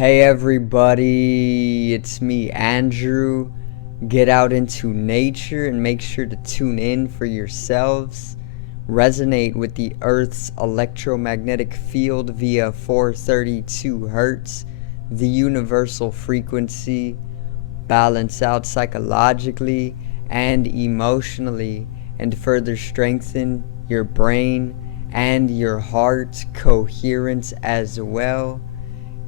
Hey everybody, it's me, Andrew. Get out into nature and make sure to tune in for yourselves. Resonate with the Earth's electromagnetic field via 432 Hertz, the universal frequency. Balance out psychologically and emotionally, and further strengthen your brain and your heart coherence as well.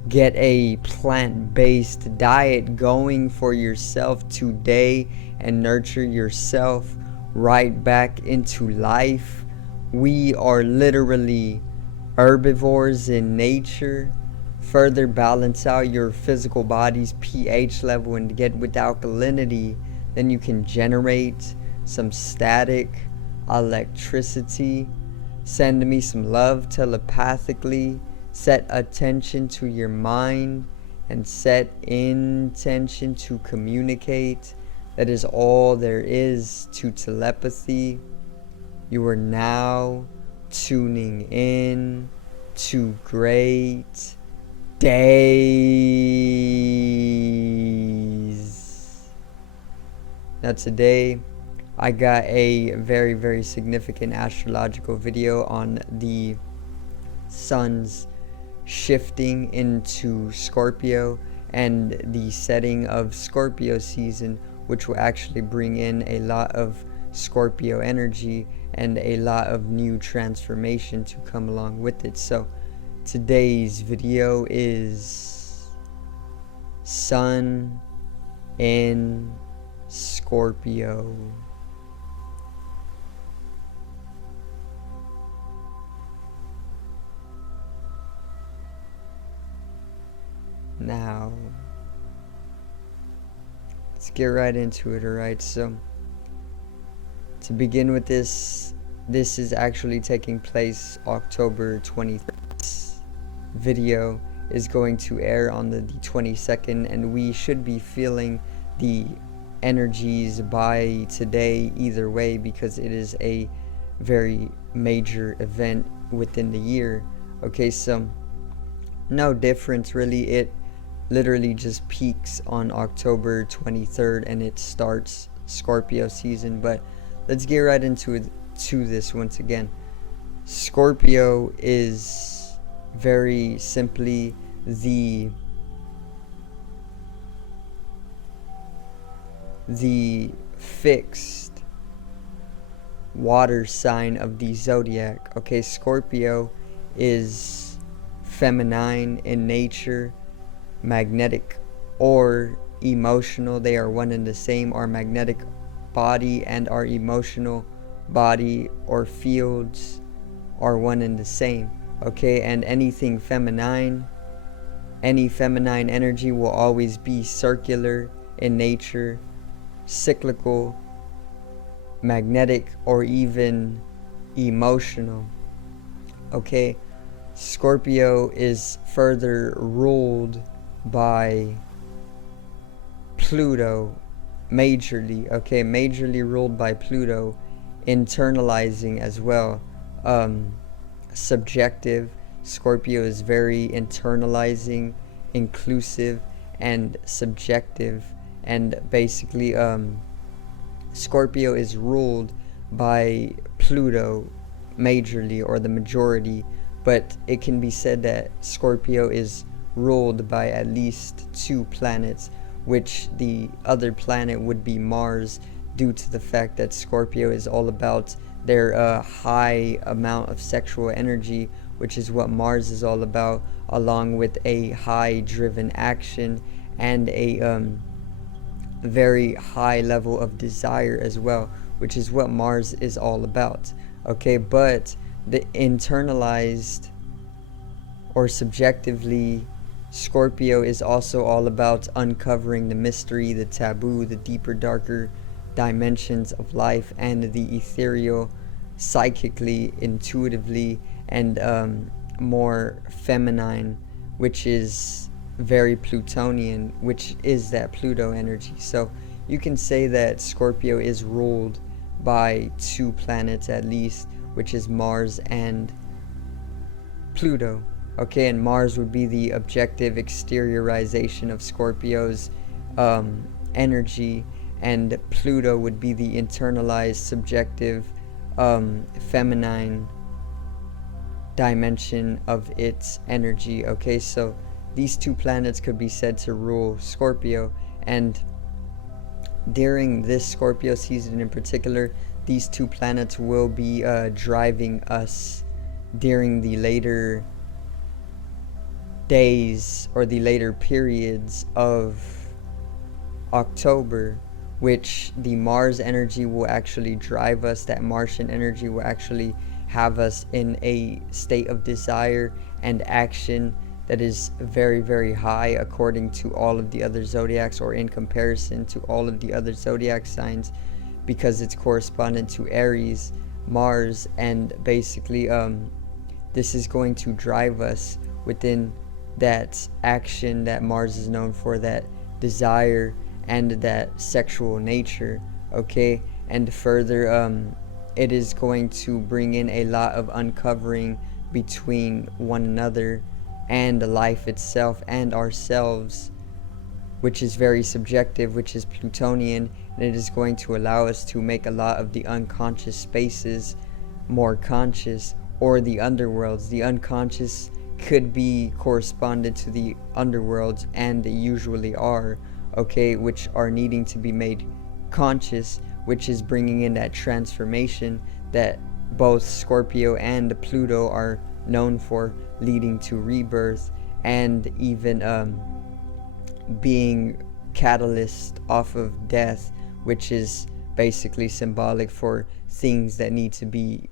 Get a plant-based diet going for yourself today and nurture yourself right back into life. We are literally herbivores in nature. Further balance out your physical body's pH level and get with alkalinity. Then you can generate some static electricity. Send me some love telepathically. Set attention to your mind and set intention to communicate. That is all there is to telepathy. You are now tuning in to great days. Now today I got a very significant astrological video on the sun's shifting into Scorpio and the setting of Scorpio season, which will actually bring in a lot of Scorpio energy and a lot of new transformation to come along with it. So today's video is Sun in Scorpio. Now, let's get right into it, alright? So, to begin with this is actually taking place October 23rd. This video is going to air on the 22nd, and we should be feeling the energies by today either way, because it is a very major event within the year. Okay, so no difference really. It literally just peaks on October 23rd and it starts Scorpio season. But let's get right into this once again. Scorpio is very simply the fixed water sign of the zodiac. Okay, Scorpio is feminine in nature, magnetic or emotional. They are one and the same. Our magnetic body and our emotional body or fields are one and the same. Okay, and anything feminine, any feminine energy will always be circular in nature, cyclical, magnetic, or even emotional. Okay, Scorpio is further ruled by Pluto majorly. Okay, majorly ruled by Pluto, internalizing as well. Subjective. Scorpio is very internalizing, inclusive, and subjective. And basically Scorpio is ruled by Pluto majorly, or the majority, but it can be said that Scorpio is ruled by at least two planets, which the other planet would be Mars, due to the fact that Scorpio is all about their high amount of sexual energy, which is what Mars is all about, along with a high driven action and a very high level of desire as well, which is what Mars is all about. Okay, but the internalized or subjectively, Scorpio is also all about uncovering the mystery, the taboo, the deeper, darker dimensions of life, and the ethereal, psychically, intuitively, and more feminine, which is very Plutonian, which is that Pluto energy. So you can say that Scorpio is ruled by two planets at least, which is Mars and Pluto. Okay, and Mars would be the objective exteriorization of Scorpio's energy, and Pluto would be the internalized, subjective, feminine dimension of its energy. Okay, so these two planets could be said to rule Scorpio, and during this Scorpio season in particular, these two planets will be driving us during the later days or the later periods of October, which the Mars energy will actually drive us. That Martian energy will actually have us in a state of desire and action that is very, very high according to all of the other zodiacs, or in comparison to all of the other zodiac signs, because it's correspondent to Aries, Mars, and basically this is going to drive us within that action that Mars is known for, that desire and that sexual nature. Okay, and further it is going to bring in a lot of uncovering between one another and life itself and ourselves, which is very subjective, which is Plutonian, and it is going to allow us to make a lot of the unconscious spaces more conscious, or the underworlds. The unconscious could be corresponded to the underworlds, and they usually are, okay, which are needing to be made conscious, which is bringing in that transformation that both Scorpio and Pluto are known for, leading to rebirth, and even being catalyst off of death, which is basically symbolic for things that need to be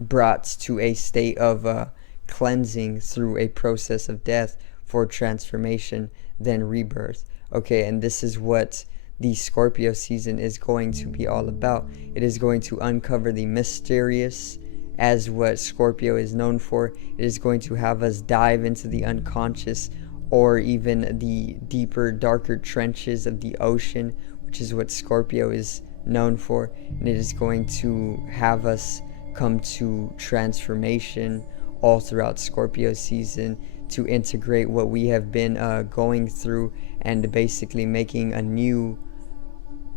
brought to a state of cleansing through a process of death for transformation, then rebirth. Okay, and this is what the Scorpio season is going to be all about. It is going to uncover the mysterious, as what Scorpio is known for. It is going to have us dive into the unconscious, or even the deeper, darker trenches of the ocean, which is what Scorpio is known for. And it is going to have us come to transformation all throughout Scorpio season, to integrate what we have been going through, and basically making anew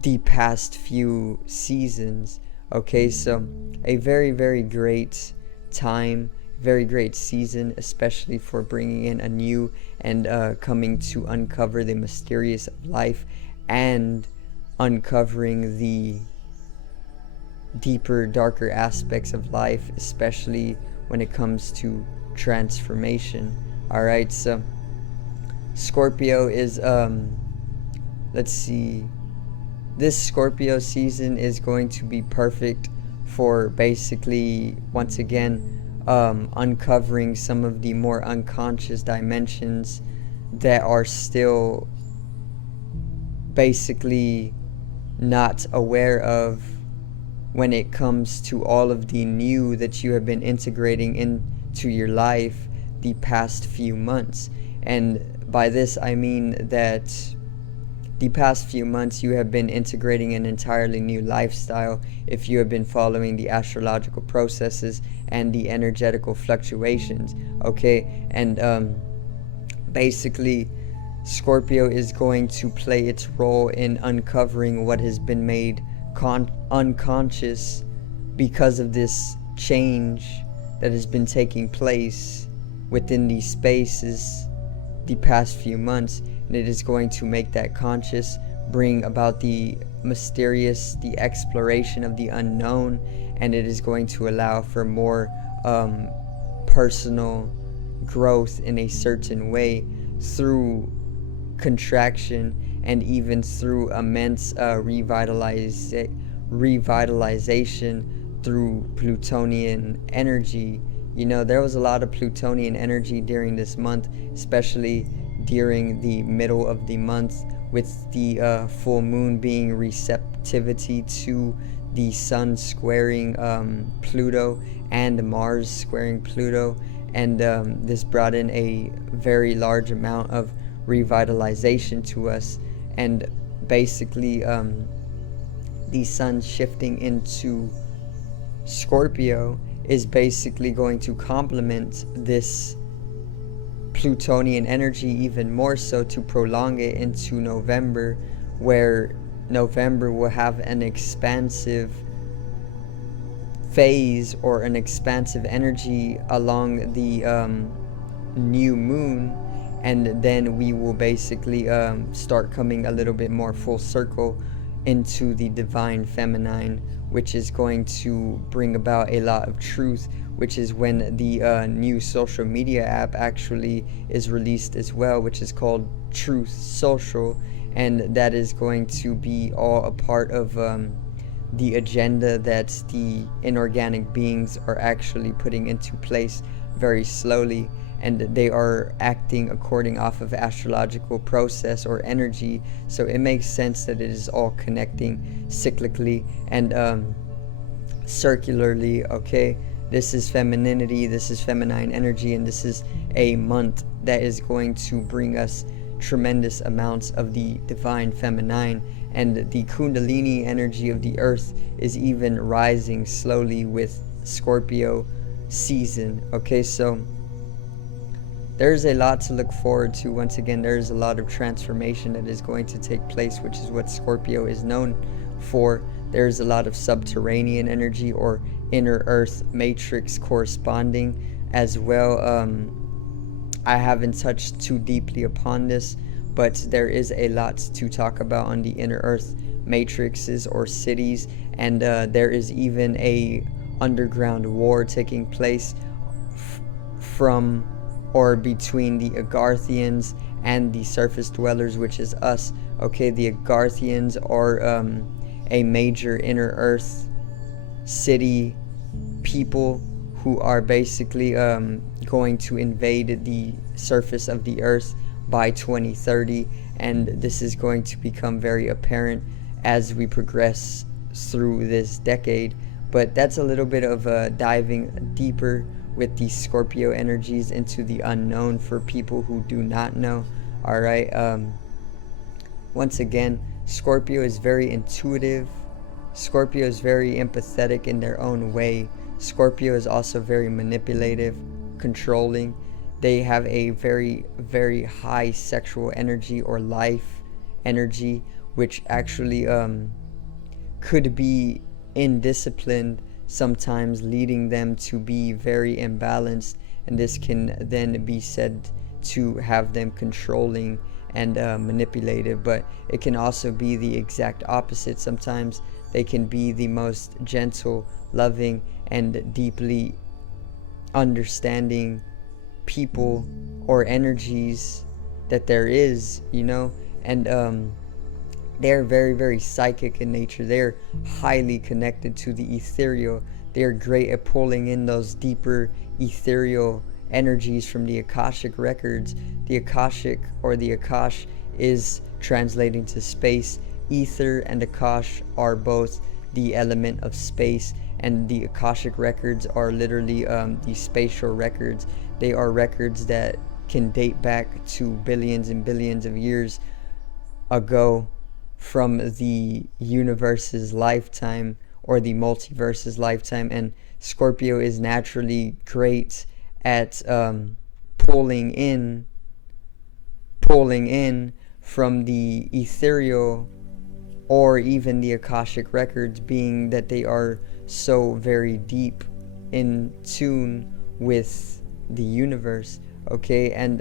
the past few seasons. Okay, so a very, very great time, very great season, especially for bringing in anew and coming to uncover the mysterious of life, and uncovering the deeper, darker aspects of life, especially when it comes to transformation. All right, so Scorpio is let's see, this Scorpio season is going to be perfect for basically, once again, uncovering some of the more unconscious dimensions that are still basically not aware of when it comes to all of the new that you have been integrating into your life the past few months. And by this I mean that the past few months you have been integrating an entirely new lifestyle if you have been following the astrological processes and the energetical fluctuations. Okay, and basically Scorpio is going to play its role in uncovering what has been made unconscious because of this change that has been taking place within these spaces the past few months, and it is going to make that conscious, bring about the mysterious, the exploration of the unknown, and it is going to allow for more personal growth in a certain way through contraction, and even through immense revitalization through Plutonian energy. You know, there was a lot of Plutonian energy during this month, especially during the middle of the month, with the full moon being receptivity to the sun squaring Pluto and Mars squaring Pluto, and this brought in a very large amount of revitalization to us. And basically the sun shifting into Scorpio is basically going to complement this Plutonian energy even more so, to prolong it into November, where November will have an expansive phase or an expansive energy along the new moon, and then we will basically start coming a little bit more full circle into the divine feminine, which is going to bring about a lot of truth, which is when the new social media app actually is released as well, which is called Truth Social, and that is going to be all a part of the agenda that the inorganic beings are actually putting into place very slowly, and they are acting according off of astrological process or energy. So it makes sense that it is all connecting cyclically and circularly. Okay, this is femininity, this is feminine energy, and this is a month that is going to bring us tremendous amounts of the divine feminine, and the kundalini energy of the earth is even rising slowly with Scorpio season. Okay, so there's a lot to look forward to. Once again, there's a lot of transformation that is going to take place, which is what Scorpio is known for. There's a lot of subterranean energy or inner earth matrix corresponding as well. I haven't touched too deeply upon this, but there is a lot to talk about on the inner earth matrices or cities, and there is even a underground war taking place from or between the Agarthians and the surface dwellers, which is us. Okay, the Agarthians are a major inner earth city people who are basically going to invade the surface of the earth by 2030, and this is going to become very apparent as we progress through this decade. But that's a little bit of diving deeper with the Scorpio energies into the unknown for people who do not know. All right, once again, Scorpio is very intuitive. Scorpio is very empathetic in their own way. Scorpio is also very manipulative, controlling. They have a very, very high sexual energy or life energy, which actually could be indisciplined, sometimes leading them to be very imbalanced, and this can then be said to have them controlling and manipulative. But it can also be the exact opposite. Sometimes they can be the most gentle, loving, and deeply understanding people or energies that there is, you know. And they're very, very psychic in nature. They're highly connected to the ethereal. They're great at pulling in those deeper ethereal energies from the Akashic records. The Akashic or the Akash is translating to space. Ether and Akash are both the element of space, and the Akashic records are literally the spatial records. They are records that can date back to billions and billions of years ago from the universe's lifetime or the multiverse's lifetime. And Scorpio is naturally great at pulling in from the ethereal or even the Akashic records, being that they are so very deep in tune with the universe. Okay, and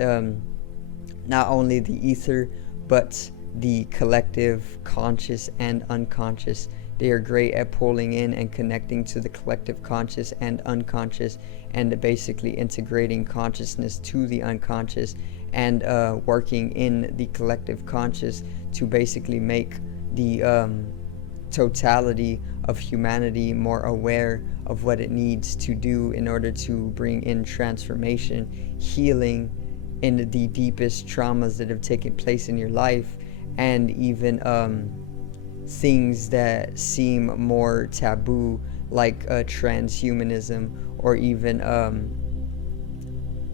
not only the ether but the collective conscious and unconscious. They are great at pulling in and connecting to the collective conscious and unconscious, and basically integrating consciousness to the unconscious, and working in the collective conscious to basically make the totality of humanity more aware of what it needs to do in order to bring in transformation, healing in the deepest traumas that have taken place in your life, and even things that seem more taboo, like transhumanism, or even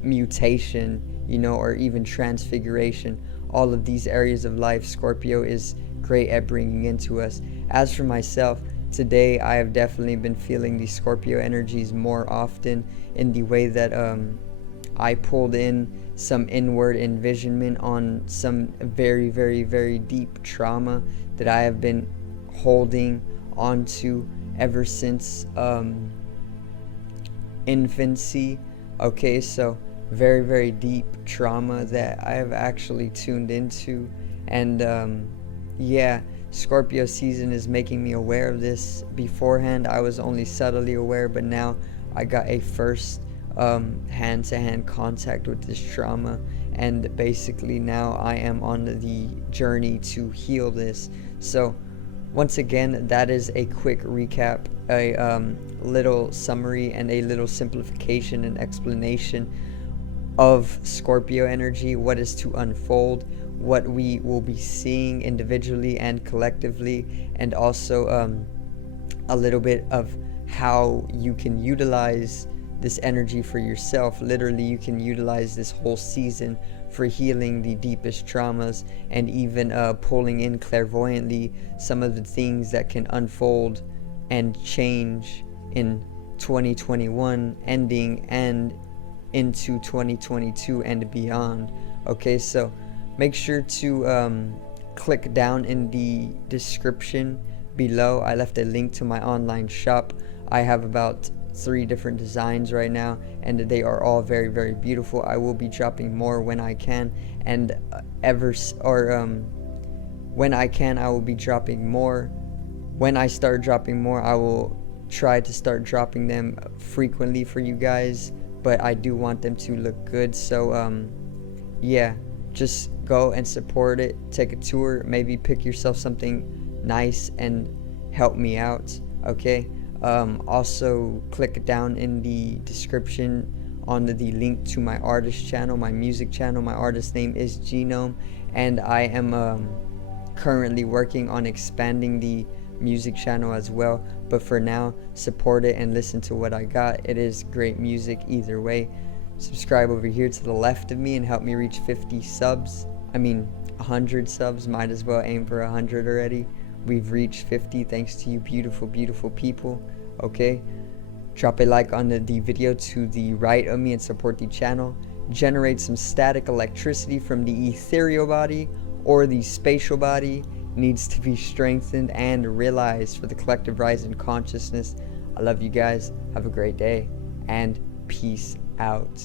mutation, you know, or even transfiguration. All of these areas of life, Scorpio is great at bringing into us. As for myself, today I have definitely been feeling the Scorpio energies more often, in the way that I pulled in some inward envisionment on some very, very, very deep trauma that I have been holding onto ever since infancy. Okay, so very, very deep trauma that I have actually tuned into. And yeah, Scorpio season is making me aware of this. Beforehand, I was only subtly aware, but now I got a first hand-to-hand contact with this trauma, and basically now I am on the journey to heal this. So once again, that is a quick recap, a little summary, and a little simplification and explanation of Scorpio energy, what is to unfold, what we will be seeing individually and collectively, and also a little bit of how you can utilize this energy for yourself. Literally, you can utilize this whole season for healing the deepest traumas, and even pulling in clairvoyantly some of the things that can unfold and change in 2021 ending and into 2022 and beyond. Okay, so make sure to click down in the description below. I left a link to my online shop. I have about 3 different designs right now, and they are all very, very beautiful. I will be dropping more when I can, and when I can, I will be dropping more. When I start dropping more, I will try to start dropping them frequently for you guys, but I do want them to look good. So yeah, just go and support it, take a tour, maybe pick yourself something nice and help me out. Okay, also click down in the description on the link to my artist channel, my music channel. My artist name is Genome, and I am currently working on expanding the music channel as well, but for now, support it and listen to what I got. It is great music either way. Subscribe over here to the left of me and help me reach 50 subs. 100 subs. Might as well aim for 100 already. We've reached 50 thanks to you beautiful, beautiful people. Okay, drop a like on the video to the right of me and support the channel. Generate some static electricity from the ethereal body, or the spatial body needs to be strengthened and realized for the collective rise in consciousness. I love you guys. Have a great day, and peace out.